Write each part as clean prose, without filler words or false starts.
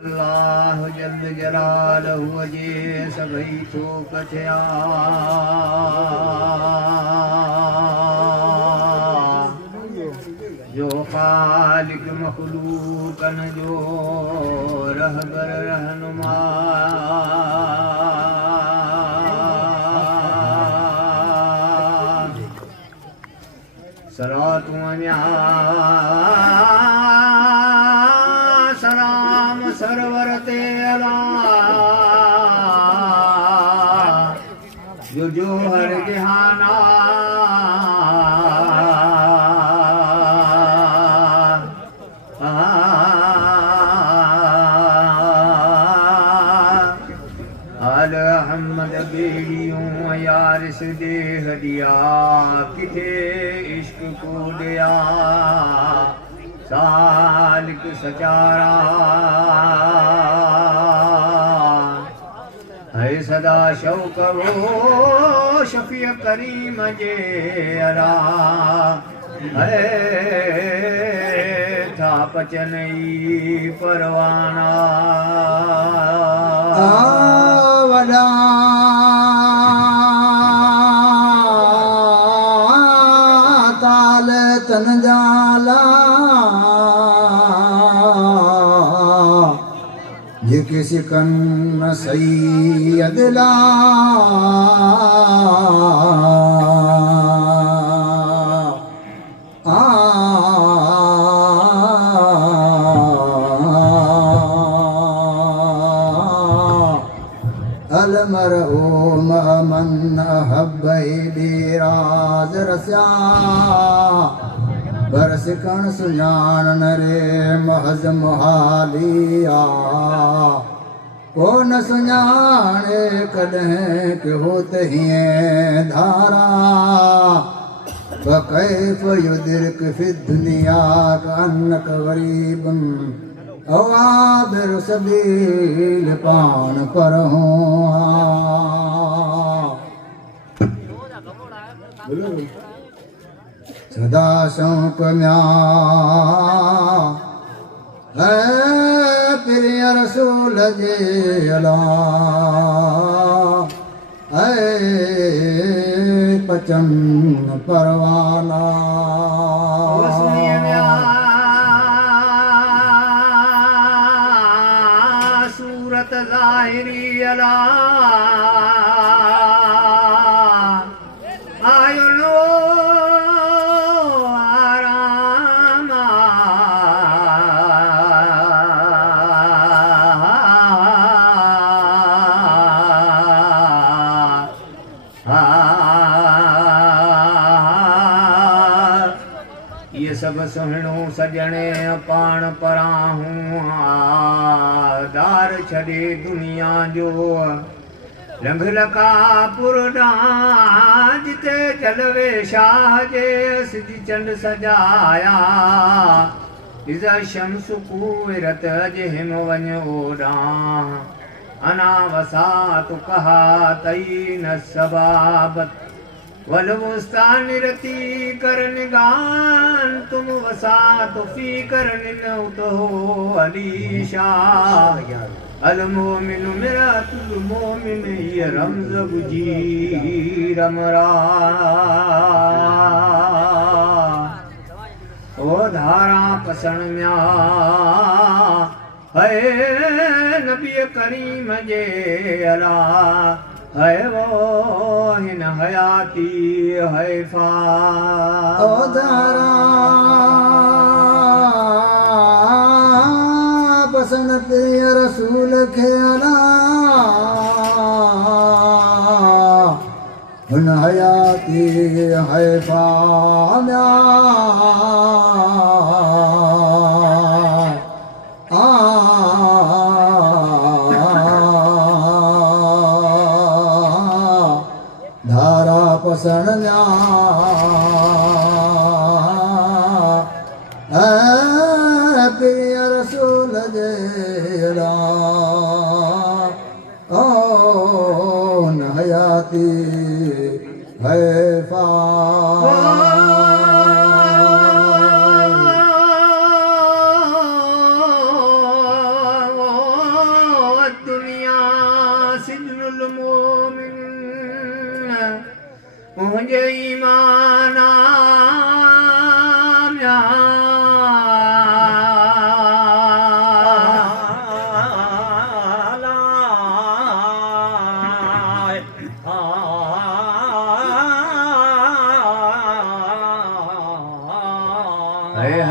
अल्लाह जल्ल जलालहु जे सभई थो कथिया जो खालिक मखलूकन जो रहबर रहनुमा सलातु सलाम सरवर ते अला जो हर जहाना आल अहमद बेड़ियों यार से देह दिया किथे इश्क को दिया सालिक सचारा है सदा शौक वो शफिय करीम जे अला है था पचनई परवाना वडा ताल तन जाला ये किसी कन्न सैयदला अलमरहूम मन अहब्बई बिराज रस्या बरस कण सुञाणन रे महज मुहालिया को न सुञाणे कॾहिं कि हो त हीअं धारा वकैफ़ युदिरक फि दुनिया कअन्नक गरीबन अवाबिर सबील पाण पर सदा शौक म्या है प्रिय रसूल जे अला है पचन परवाना सूरत ज़ाहिरी अला ये सब सुहिणो सजणे पाण पराहूं दार छॾे दुनिया जो लंघ लका पुरडा जिते जलवे शाह जे सिज चंड सजाया इज़ा शम्स कुविरत जे हिम वञ ओॾा अना वसात कहा तई न सबाबत वलवुस्ता निरती कर निगान तुम वसात फी कर निनौतो अलीशा अल मोमिन मिरातुल मोमिन ये रमज बुजी रमरा ओ धारा पसण म्या है नबी करीम जे अला है वो हिन हयाती है फा ओ धारा पसंद प्रिय रसूल खे अला हुन हयाती है फाम्या धारा पसण न्या प्रिय रसूल जे अला ओ न हयाती है फा मुंहिंजे ईमान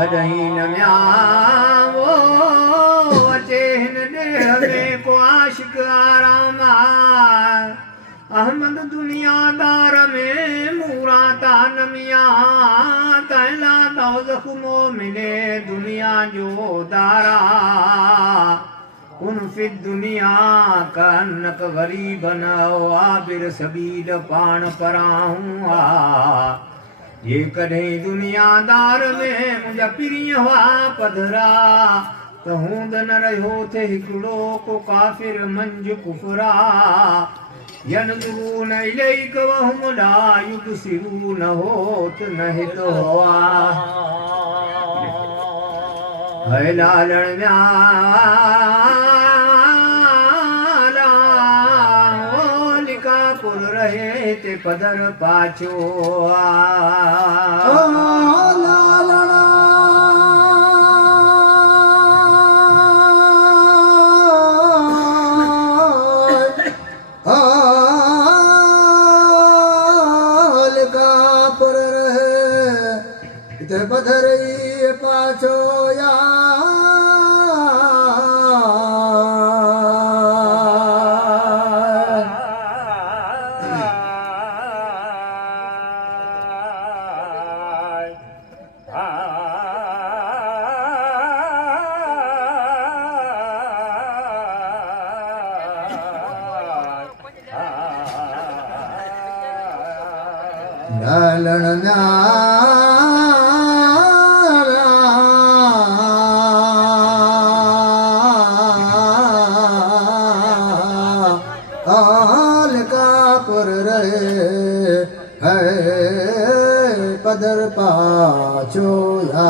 हॾहीं न म्यां वो अचे हिन ॾेह में को आशिक आराम अहमद दुनियादार में मूरा तानमिया तैला दौज़ख मोमिने दुनिया जो दारा उन फि दुनिया कनक गरीबन आबिर सबील पाण पराहूं आ ये कॾहिं दुनियादार में मुंहिंजा पिरीअ हुआ पधरा त हूंद न रहियो थे हिकिड़ो को काफ़िर मंझि कुफरा यनज़ुरून इलैक वहुम ला युबसिरून होत न हित हुआ है लालण पुर रहे ते पदर पाछो पुर रहे ते पदर पाछो या लालण आल का पुर रहे है पदर पाछो या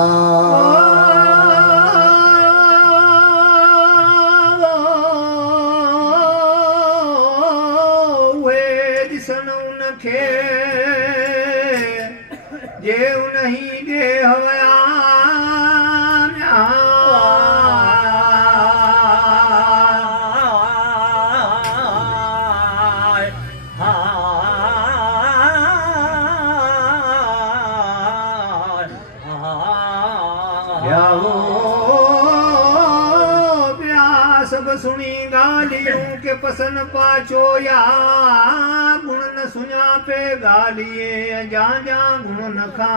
जे उन्हीं दे हवया सब सुनी गालियों के पसन पाचो या गुण न सुञा पे गालिए जा जा गुण न खा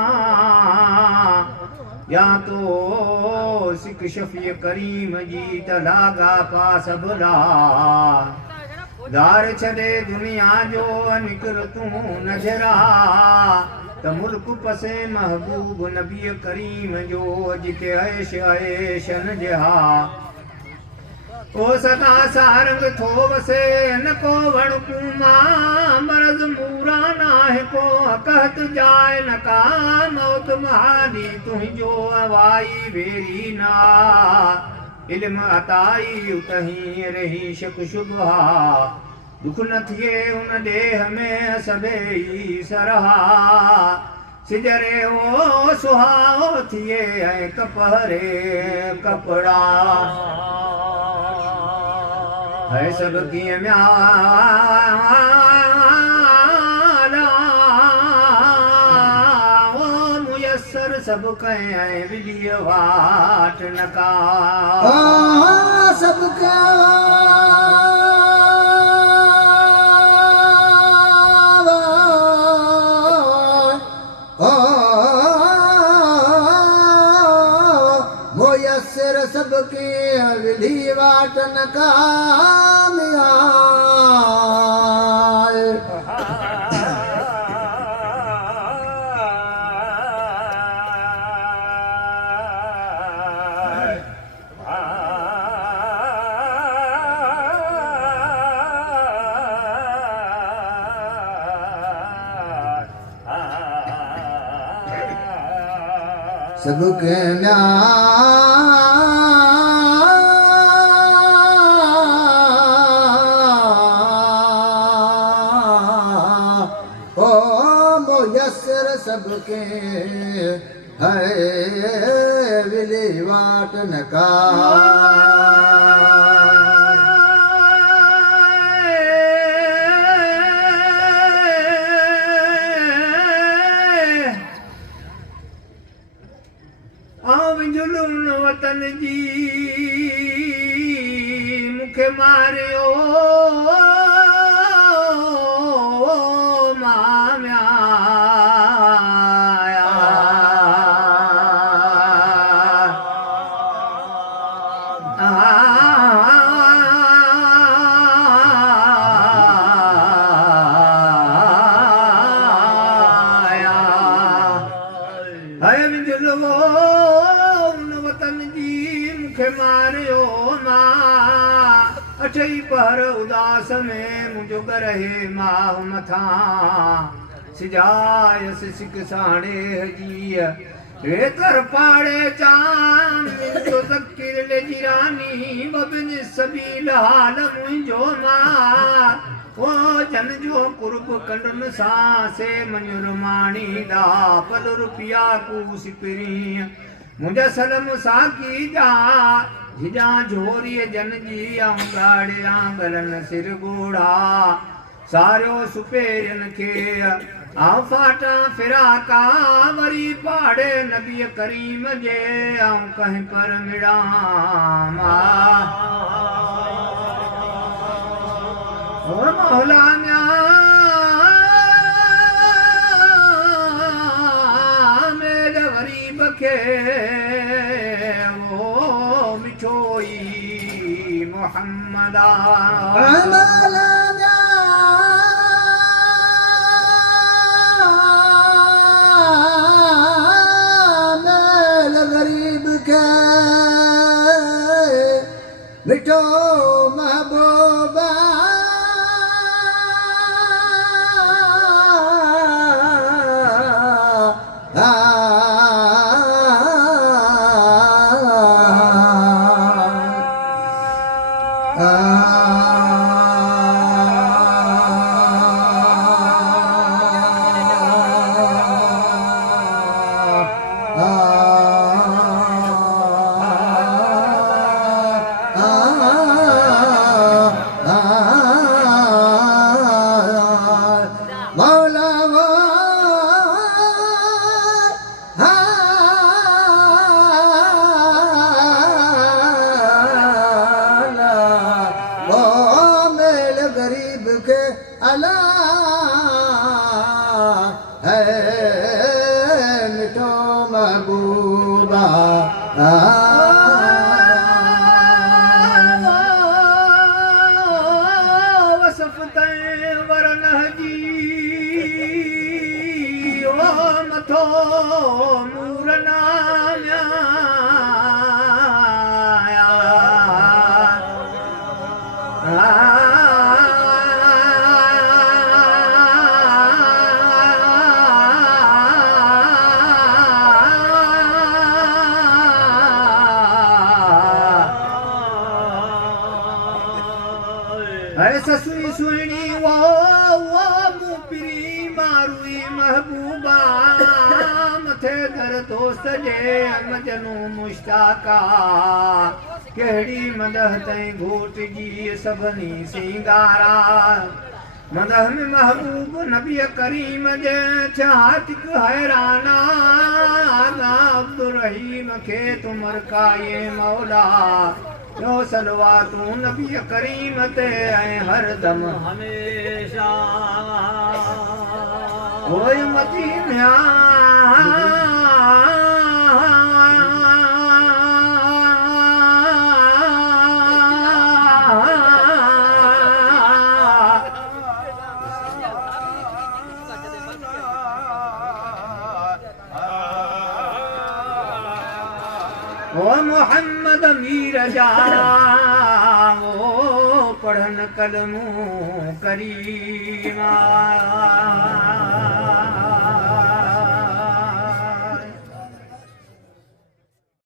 या तो सिख शफी करीम जी तलागा पास भला दार छॾे दुनिया जो निकर तू नजरा त मुल्क पसे महबूब नबी करीम जो जिते ऐश ऐशन जहा ओ सदा सारंग थो वसे न को वण कूमा मरज मूरा नाहे को कहत जाए न का मौत महाली तुझो अवाई वेरी ना इल्म अताई उतही रही शक शुबहा दुख न थिए उन देह में सबई सरहा सिजरे ओ सुहाओ थिए ऐं कपहरे कपड़ा है सब कीअं मुयसर सब कहीं ऐं विलीअ वाट न का सब मुयसर सबके विली वाट न कामयाब सबके ओ सबके है विली वाट नका जुलूम वतन जी मुखे मारियो माम्या मारियो मां अठई पर उदास में मुझो रहे माह मथा सिजायस सिक साड़े हजी रेतर पाड़े चाम जो तकिर ले जिरानी बबिन सबील हाल मुझो मां ओ जन जो कुर्ब कंडन सा से मनुर माणी दा पल रुपया कू सिपरी मुझे सलम साकी जा झिजा झोरी जन जी गाड़े आंगलन सिर गोड़ा सारो सुपेरन के फाटा फिराका वरी पाड़े नबी करीम जे कहीं पर मिड़ा मौला मेरे गरीब के वो मिठोई मोहम्मदा गरीब के मिठो महबूबा ससुई सुनी वो मुपरी मारुई महबूबा मथे दर दोस्त जे मजनू मुश्ताका केड़ी मदह तई घोट जी सबनी सिंगारा मदह में महबूब नबी करीम जे छातिक हैराना अब्दुल रहीम के तुमर का ये मौला जो सलवा तू नबी करीम ते हर दम हमेशा कोई मती ओ मोहम्मद मीर जा वो पढ़न कलमू करीमा